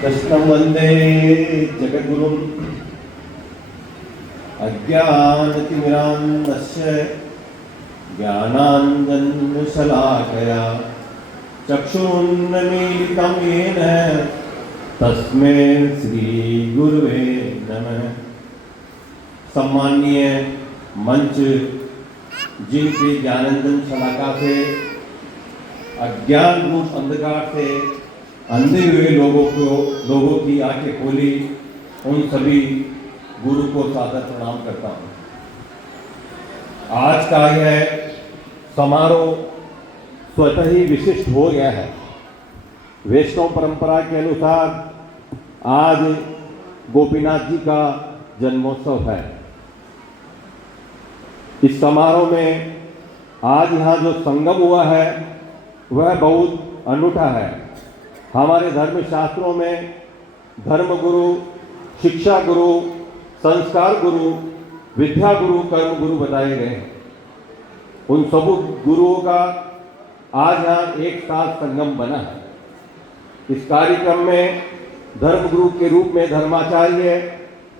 कृष्णं वन्दे जगद्गुरुम् अज्ञानतिमिरान्धस्य ज्ञानाञ्जनशलाकया चक्षुरुन्मीलितं येन तस्मै श्रीगुरुवे नमः। सम्माननीय मंच जिनके ज्ञानांजन शलाका से अज्ञान रूप अंधकार से अंधे हुए लोगों की आंखें खोली, उन सभी गुरु को सादर प्रणाम करता हूँ। आज का यह समारोह स्वतः ही विशिष्ट हो गया है। वैष्णव परंपरा के अनुसार आज गोपीनाथ जी का जन्मोत्सव है। इस समारोह में आज यहाँ जो संगम हुआ है वह बहुत अनूठा है। हमारे धर्म शास्त्रों में धर्म गुरु, शिक्षा गुरु, संस्कार गुरु, विद्या गुरु, कर्म गुरु बताए गए हैं। उन सब गुरुओं का आज यहाँ एक साथ संगम बना है। इस कार्यक्रम में धर्म गुरु के रूप में धर्माचार्य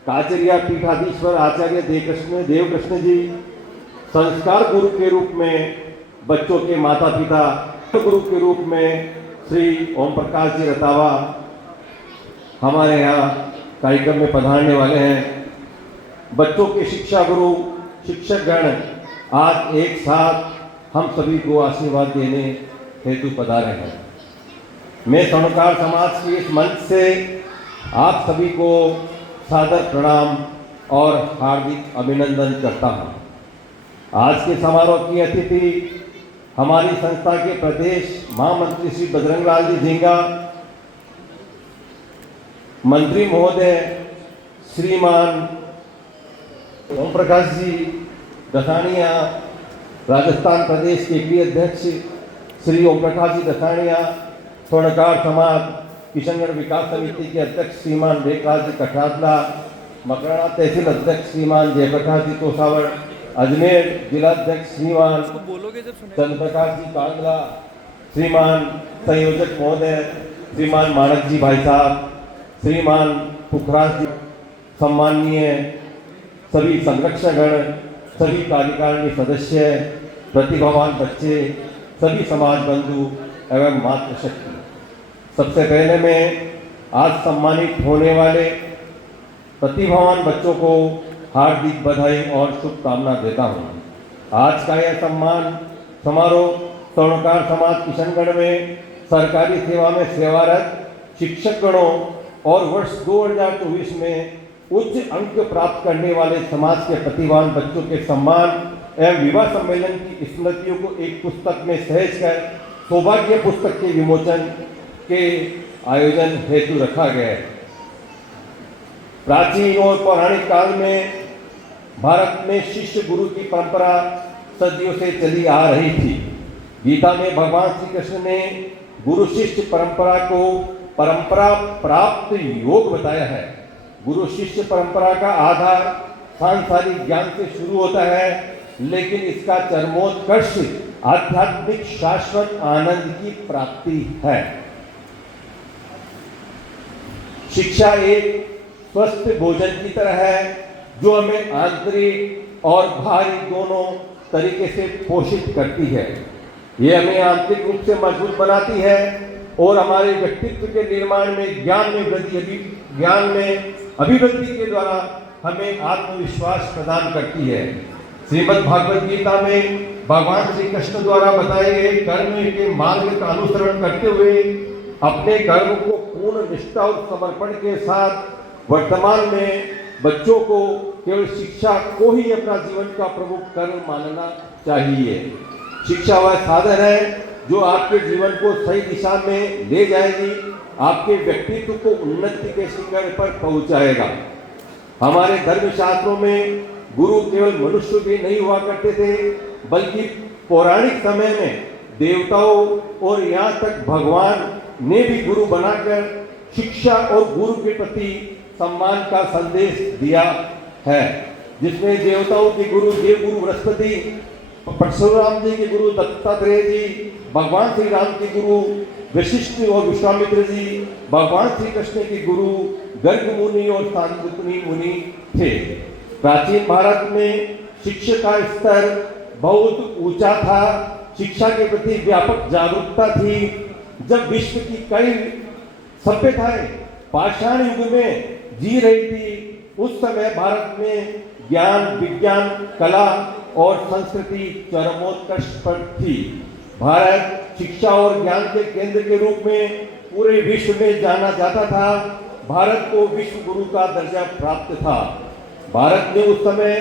काचरिया पीठाधीश्वर आचार्य देवकृष्ण जी, संस्कार गुरु के रूप में बच्चों के माता पिता, गुरु के रूप में श्री ओम प्रकाश जी रतावा हमारे यहाँ कार्यक्रम में पधारने वाले हैं। बच्चों के शिक्षा गुरु, शिक्षक गण आज एक साथ हम सभी को आशीर्वाद देने हेतु पधारे हैं। मैं स्वर्णकार समाज के इस मंच से आप सभी को सादर प्रणाम और हार्दिक अभिनंदन करता हूँ। आज के समारोह की अतिथि हमारी संस्था के प्रदेश महामंत्री श्री बजरंगलाल जी झींगा, मंत्री महोदय श्रीमान ओम प्रकाश जी दसानिया, राजस्थान प्रदेश के प्रिय अध्यक्ष श्री ओम प्रकाश जी दसानिया, स्वर्णकार समाज किशनगढ़ विकास समिति के अध्यक्ष श्रीमान रेखराज जी कठादला, मकराना तहसील अध्यक्ष श्रीमान जयप्रकाश जी तोसावर, अजमेर जिलाध्यक्ष श्रीमान चंद्रप्रकाश जी कांगला, श्रीमान संयोजक महोदय श्रीमान मानक जी भाई साहब, श्रीमान पुखराज जी, सम्माननीय सभी संरक्षकगण, सभी कार्यकारिणी सदस्य, प्रतिभावान बच्चे, सभी समाज बंधु एवं मातृशक्ति, सबसे पहले मैं आज सम्मानित होने वाले प्रतिभावान बच्चों को हार्दिक बधाई और शुभकामना देता हूँ। आज का यह सम्मान समारोह स्वर्णकार समाज किशनगढ़ में सरकारी सेवा में सेवारत शिक्षकगणों और वर्ष 2024 में उच्च अंक प्राप्त करने वाले समाज के प्रतिभावान बच्चों के सम्मान एवं विवाह सम्मेलन की स्मृतियों को एक पुस्तक में सहेज कर सौभाग्य पुस्तक के विमोचन के आयोजन हेतु रखा गया है। प्राचीन और पौराणिक काल में भारत में शिष्य गुरु की परंपरा सदियों से चली आ रही थी। गीता में भगवान श्री कृष्ण ने गुरु शिष्य परंपरा को परंपरा प्राप्त योग बताया है। गुरु शिष्य परंपरा का आधार सांसारिक ज्ञान से शुरू होता है, लेकिन इसका चरमोत्कर्ष आध्यात्मिक शाश्वत आनंद की प्राप्ति है। शिक्षा एक स्वस्थ भोजन की तरह है जो हमें आंतरिक और बाहरी दोनों तरीके से पोषित करती है। ये हमें आंतरिक रूप से मजबूत बनाती है और हमारे व्यक्तित्व के निर्माण में, ज्ञान में अभिवृद्धि के द्वारा हमें आत्मविश्वास प्रदान करती है। श्रीमद् भागवत गीता में भगवान श्री कृष्ण द्वारा बताए गए कर्म के मार्ग का अनुसरण करते हुए अपने कर्म को पूर्ण निष्ठा और समर्पण के साथ वर्तमान में बच्चों को केवल शिक्षा को ही अपना जीवन का प्रमुख कर्म मानना चाहिए। शिक्षा वह साधन है जो आपके जीवन को सही दिशा में ले जाएगी, आपके व्यक्तित्व को उन्नति के शिखर पर पहुंचाएगा। हमारे धर्म शास्त्रों में गुरु केवल मनुष्य भी नहीं हुआ करते थे, बल्कि पौराणिक समय में देवताओं और यहाँ तक भगवान ने भी गुरु बनाकर शिक्षा और गुरु के प्रति सम्मान का संदेश दिया है, जिसमें देवताओं के गुरु देवगुरु बृहस्पति, परशुराम जी के गुरु दत्तात्रेय जी, भगवान श्री राम के गुरु वशिष्ठ और विश्वामित्र जी, भगवान श्री कृष्ण के गुरु गर्ग मुनि और सांदीपनि मुनि थे। प्राचीन भारत में शिक्षा का स्तर बहुत ऊंचा था। शिक्षा के प्रति व्यापक जागरूकता थी। जब विश्व की कई सभ्यताएं पाषाण युग में जी रही थी, उस समय भारत में ज्ञान, विज्ञान, कला और संस्कृति चरमोत्कर्ष पर थी। भारत शिक्षा और ज्ञान के केंद्र के रूप में पूरे विश्व में जाना जाता था। भारत को विश्व गुरु का दर्जा प्राप्त था। भारत में उस समय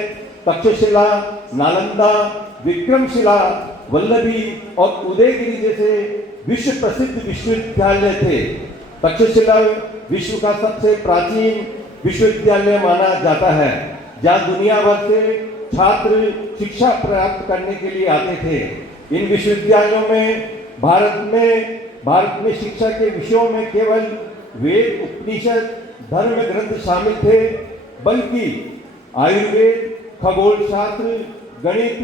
तक्षशिला, नालंदा, विक्रमशिला, वल्लभी और उदयगिरी जैसे विश्व प्रसिद्ध विश्वविद्यालय थे। तक्षशिला विश्व का सबसे प्राचीन विश्वविद्यालय माना जाता है, जहाँ दुनिया भर से छात्र शिक्षा प्राप्त करने के लिए आते थे। इन विश्वविद्यालयों में भारत में शिक्षा के विषयों में केवल वेद, उपनिषद, धर्म ग्रंथ शामिल थे, बल्कि आयुर्वेद, खगोल शास्त्र, गणित,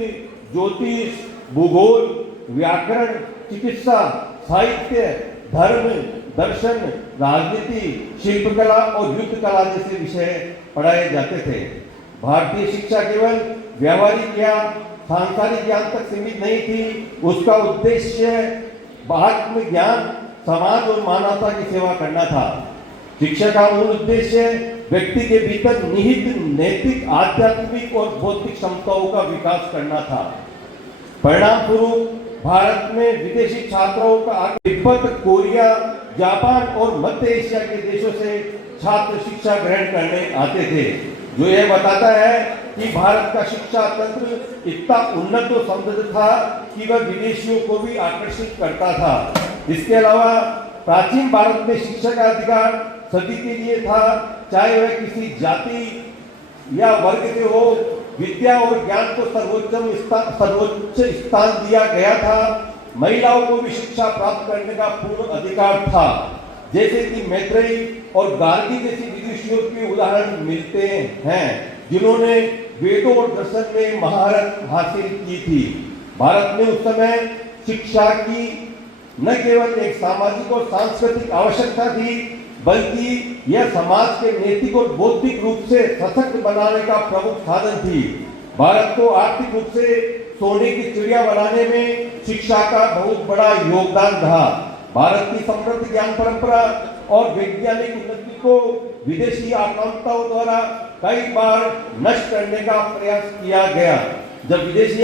ज्योतिष, भूगोल, व्याकरण, चिकित्सा, साहित्य, धर्म, दर्शन, राजनीति, शिल्पकला और युद्ध कला जैसे विषय पढ़ाए जाते थे। भारतीय शिक्षा केवल व्यावहारिक या सांसारिक ज्ञान तक सीमित नहीं थी। उसका उद्देश्य आत्म ज्ञान, समाज और मानवता की सेवा करना था। शिक्षा का मूल उद्देश्य व्यक्ति के भीतर निहित नैतिक, आध्यात्मिक और बौद्धिक क्षमताओं का विकास करना था। परिणाम स्वरूप भारत में विदेशी छात्रों का तिब्बत, कोरिया, जापान और मध्य एशिया के देशों से छात्र शिक्षा ग्रहण करने आते थे, जो यह बताता है कि भारत का शिक्षा तंत्र इतना उन्नत और समृद्ध था कि वह विदेशियों को भी आकर्षित करता था। इसके अलावा प्राचीन भारत में शिक्षा का अधिकार सभी के लिए था, चाहे वह किसी जाति या वर्ग के हो। विद्या और ज्ञान को सर्वोच्च स्थान दिया गया था। महिलाओं को भी शिक्षा प्राप्त करने का पूर्ण अधिकार था, जैसे कि मैत्रेयी और गार्गी जैसी विदुषियों के उदाहरण मिलते हैं, जिन्होंने वेदों और दर्शन में महारत हासिल की थी। भारत में उस समय शिक्षा की न केवल एक सामाजिक और सांस्कृतिक आवश्यकता थी, बल्कि यह समाज के नैतिक और बौद्धिक रूप से सशक्त बनाने का प्रमुख साधन थी। भारत को आर्थिक रूप से सोने की चिड़िया बनाने में शिक्षा का बहुत बड़ा योगदान रहा। भारत की समृद्ध ज्ञान परंपरा और वैज्ञानिक उन्नति को विदेशी आक्रामकों द्वारा कई बार नष्ट करने का प्रयास किया गया। जब विदेशी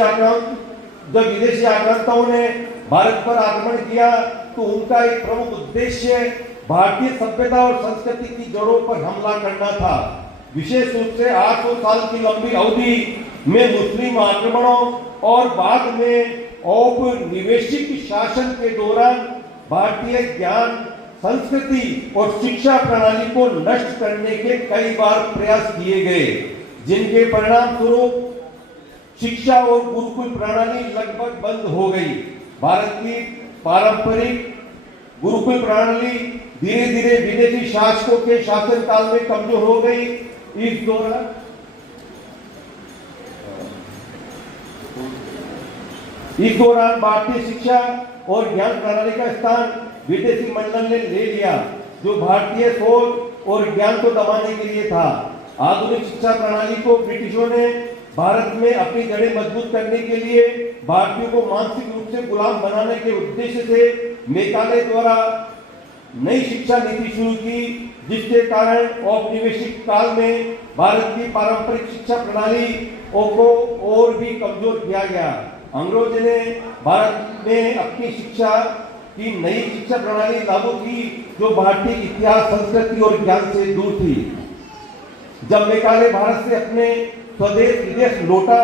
आक्रामकों ने भारत पर आक्रमण किया, तो उनका एक प्रमुख उद्देश्य भारतीय सभ्यता और संस्कृति की जड़ों पर हमला करना था। विशेष रूप से 800 साल की लंबी अवधि में मुस्लिम आक्रमणों और बाद में औपनिवेशिक शासन के दौरान भारतीय ज्ञान, संस्कृति और शिक्षा प्रणाली को नष्ट करने के कई बार प्रयास किए गए, जिनके परिणाम स्वरूप शिक्षा और गुरुकुल प्रणाली लगभग बंद हो गई। भारत की पारंपरिक गुरुकुल प्रणाली धीरे धीरे विदेशी शासकों के शासनकाल में कमजोर हो गई। इस दौरान भारतीय शिक्षा और ज्ञान प्रणाली का स्थान विदेशी मंडल ने ले लिया, जो भारतीय सोच और ज्ञान को दबाने के लिए था। आधुनिक शिक्षा प्रणाली को ब्रिटिशों ने भारत में अपनी जड़ें मजबूत करने के लिए भारतीयों को मानसिक रूप से गुलाम बनाने के उद्देश्य से मेकाले द्वारा नई शिक्षा नीति शुरू की, जिसके कारण औपनिवेशिक काल में भारत की पारंपरिक शिक्षा प्रणाली को और भी कमजोर किया गया। अंग्रेजों ने भारत में अपनी शिक्षा की नई शिक्षा प्रणाली लागू की, जो भारतीय इतिहास, संस्कृति और ज्ञान से दूर थी। जब मेकाले भारत से अपने स्वदेश विदेश लौटा,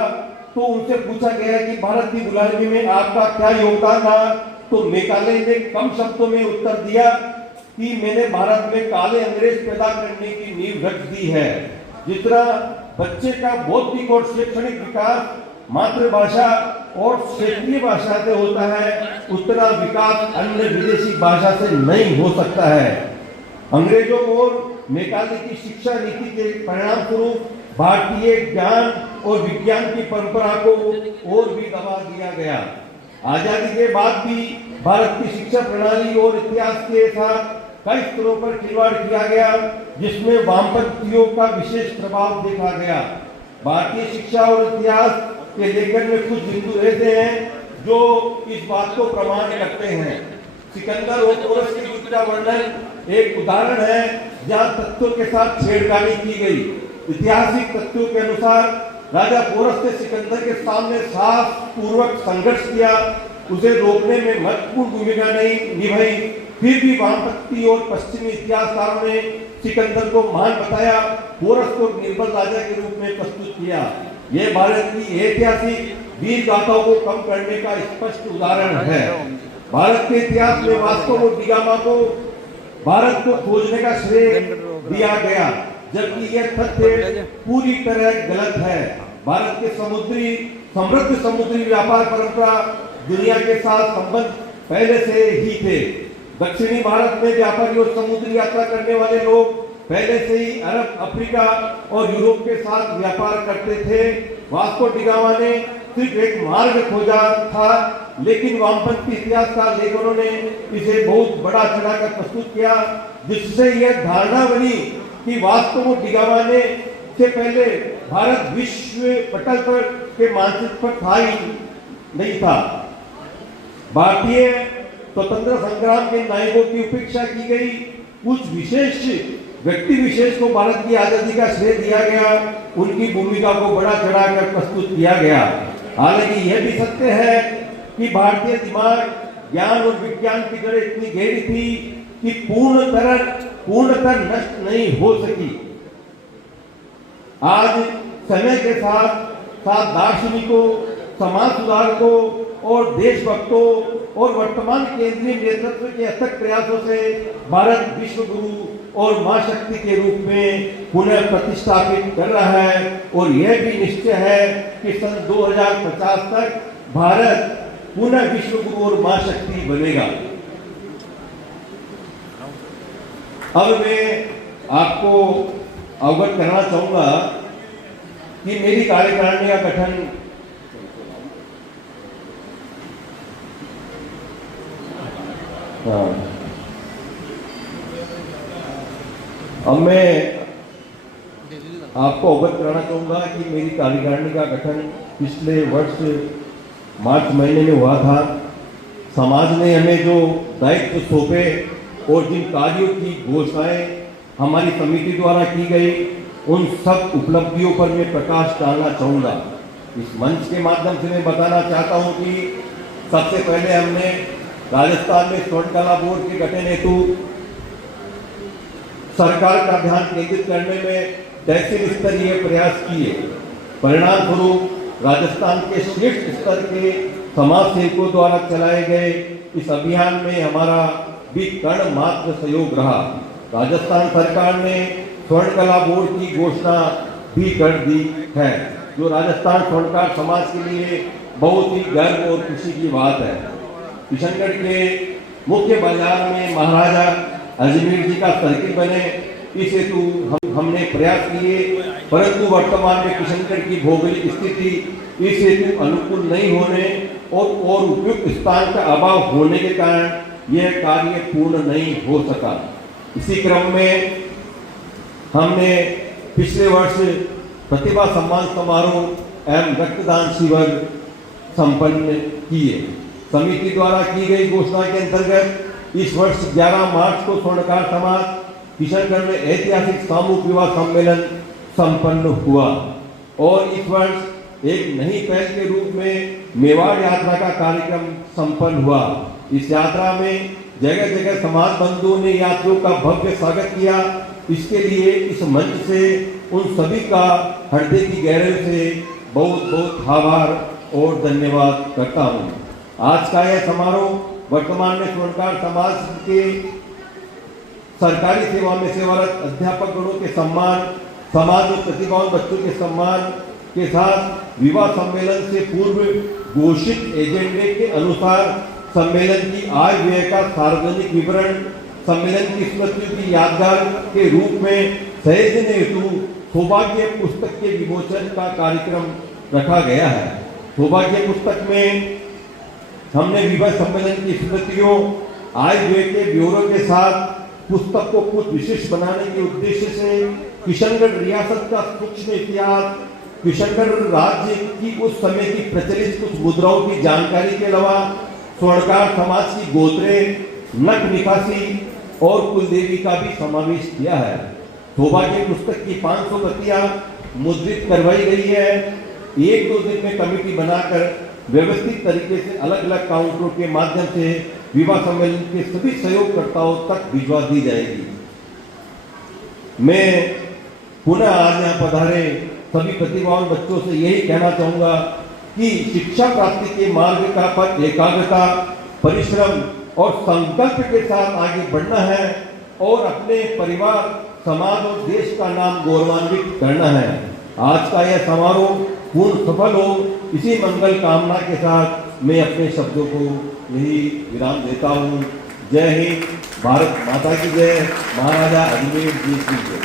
तो उनसे पूछा गया कि भारत की गुलामी में आपका क्या योगदान रहा। तो मेकाले ने कम शब्दों में उत्तर दिया कि मैंने भारत में काले अंग्रेज पैदा करने की नींव रख दी है। जिस तरह बच्चे का बौद्धिक और शैक्षणिक विकास मातृभाषा और क्षेत्रीय भाषा से होता है, उस तरह विकास अन्य विदेशी भाषा से नहीं हो सकता है। अंग्रेजों और मेकाले की शिक्षा नीति के परिणाम स्वरूप भारतीय ज्ञान और विज्ञान की परंपरा को और भी दबा दिया गया। आजादी के बाद भी भारत की शिक्षा प्रणाली और इतिहास के साथ कई स्तरों पर खिलवाड़ किया गया, जिसमें वामपंथियों का विशेष प्रभाव देखा गया। भारतीय शिक्षा और इतिहास के लेखन में कुछ बिंदु ऐसे हैं जो इस बात को प्रमाण करते हैं। सिकंदर और पोरस की युद्ध का वर्णन एक उदाहरण है जहां तथ्यों के साथ छेड़खानी की गई। ऐतिहासिक तथ्यों के अनुसार राजा पोरस ने सिकंदर के सामने साहस पूर्वक संघर्ष किया, उसे रोकने में महत्वपूर्ण भूमिका नहीं निभाई। फिर भी वामपंथी और पश्चिमी इतिहासकारों ने सिकंदर को महान बताया, पोरस को निर्बल राजा के रूप में प्रस्तुत किया। यह भारत की ऐतिहासिक वीर गाथाओं को कम करने का स्पष्ट उदाहरण है। भारत के इतिहास में वास्तव में डिगामा को भारत को खोजने का श्रेय दिया गया, जबकि यह तथ्य पूरी तरह गलत है। भारत के समृद्ध समुद्री व्यापार परंपरा दुनिया के साथ संबंध पहले से ही थे। दक्षिणी भारत में व्यापारी और समुद्री यात्रा करने वाले लोग पहले से ही अरब, अफ्रीका और यूरोप के साथ व्यापार करते थे। वास्को डी गामा ने सिर्फ एक मार्ग खोजा था, लेकिन वामपंथी इतिहासकार लेखकों ने इसे बहुत बड़ा चढ़ाकर प्रस्तुत किया, जिससे यह धारणा बनी कि वास्तव में डी गामा ने से पहले भारत विश्व पटल पर के मानचित्र पर था ही नहीं था। भारतीय स्वतंत्र संग्राम के नायकों की उपेक्षा की गई। कुछ विशेष व्यक्ति विशेष को भारत की आजादी का श्रेय दिया गया, उनकी भूमिका को बड़ा चढ़ाकर प्रस्तुत किया गया। हालांकि यह भी सत्य है कि भारतीय दिमाग, ज्ञान और विज्ञान की जड़ इतनी गहरी थी कि पूर्णतः नष्ट नहीं हो सकी। आज समय के साथ साथ दार्शनिकों, समाज सुधारकों और देशभक्तों और वर्तमान केंद्रीय नेतृत्व के अथक प्रयासों से भारत विश्व गुरु और मां शक्ति के रूप में पुनः प्रतिष्ठापित कर रहा है। और यह भी निश्चय है कि सन 2050 तक भारत पुनः विश्व गुरु और मां शक्ति बनेगा। अब मैं आपको अवगत करना चाहूंगा कि मेरी कार्यकारिणी का गठन अब मैं आपको अवगत कराना चाहूंगा कि मेरी कार्यकारिणी का गठन पिछले वर्ष मार्च महीने में हुआ था। समाज ने हमें जो दायित्व सौंपे और जिन कार्यों की घोषणाएं हमारी समिति द्वारा की गई, उन सब उपलब्धियों पर मैं प्रकाश डालना चाहूँगा। इस मंच के माध्यम से मैं बताना चाहता हूँ कि सबसे पहले हमने राजस्थान में स्वर्णकला बोर्ड के गठन हेतु सरकार का ध्यान केंद्रित करने में तहसील स्तरीय प्रयास किए। परिणाम स्वरूप राजस्थान के शीर्ष स्तर के समाज सेवकों द्वारा चलाए गए इस अभियान में हमारा भी कण मात्र सहयोग रहा। राजस्थान सरकार ने स्वर्णकला बोर्ड की घोषणा भी कर दी है, जो राजस्थान स्वर्णकार समाज के लिए बहुत ही गर्व और खुशी की बात है। किशनगढ़ के मुख्य बाजार में महाराजा अजमेर जी का सर्किल बने, इस हेतु हमने प्रयास किए, परंतु वर्तमान में किशनगढ़ की भौगोलिक स्थिति इस हेतु अनुकूल नहीं होने और उपयुक्त स्थान का अभाव होने के कारण यह कार्य पूर्ण नहीं हो सका। इसी क्रम में हमने पिछले वर्ष प्रतिभा सम्मान समारोह एवं रक्तदान शिविर संपन्न किए। समिति द्वारा की गई घोषणा के अंतर्गत इस वर्ष 11 मार्च को स्वर्णकार समाज किशनगढ़ में ऐतिहासिक सामूहिक विवाह सम्मेलन संपन्न हुआ और इस वर्ष एक नई पहल के रूप में मेवाड़ यात्रा का कार्यक्रम संपन्न हुआ। इस यात्रा में जगह जगह समाज बंधुओं ने यात्रियों का भव्य स्वागत किया। इसके लिए इस मंच से उन सभी का हृदय की गहराई से बहुत बहुत आभार और धन्यवाद करता हूँ। आज का यह समारोह वर्तमान में स्वर्णकार समाज के सरकारी सेवा में सेवारत अध्यापक गणों के सम्मान, समाज में प्रतिभावान बच्चों के सम्मान के साथ विवाह सम्मेलन से पूर्व घोषित एजेंडे के अनुसार सम्मेलन की आय व्यय का सार्वजनिक विवरण, सम्मेलन की स्मृतियों की यादगार के रूप में सहेजने हेतु सौभाग्य पुस्तक के विमोचन का कार्यक्रम रखा गया है। सौभाग्य पुस्तक में हमने विवाह सम्मेलन की स्मृतियों आय व्यय के ब्यौरे के साथ पुस्तक को कुछ विशिष्ट बनाने के उद्देश्य से किशनगढ़ रियासत का सूक्ष्म इतिहास, किशनगढ़ राज्य की उस समय की प्रचलित कुछ मुद्राओं की जानकारी के अलावा स्वर्णकार समाज की गोत्रे, नख निकासी और कुलदेवी का भी समावेश किया है। सौभाग्य पुस्तक की 500 प्रतियां मुद्रित करवाई गई है। 1-2 दिन में कमेटी बनाकर व्यवस्थित तरीके से अलग अलग काउंटरों के माध्यम से विवाह सम्मेलन के सभी सहयोगकर्ताओं तक भिजवा दी जाएगी। मैं पुनः आज यहाँ पधारे सभी प्रतिभावान बच्चों से यही कहना चाहूंगा कि शिक्षा प्राप्ति के मार्ग का पर एकाग्रता, परिश्रम और संकल्प के साथ आगे बढ़ना है और अपने परिवार, समाज और देश का नाम गौरवान्वित करना है। आज का यह समारोह पूर्ण सफल हो, इसी मंगल कामना के साथ मैं अपने शब्दों को यही विराम देता हूँ। जय हिंद, भारत माता की जय, महाराजा अजमेर जी की जय।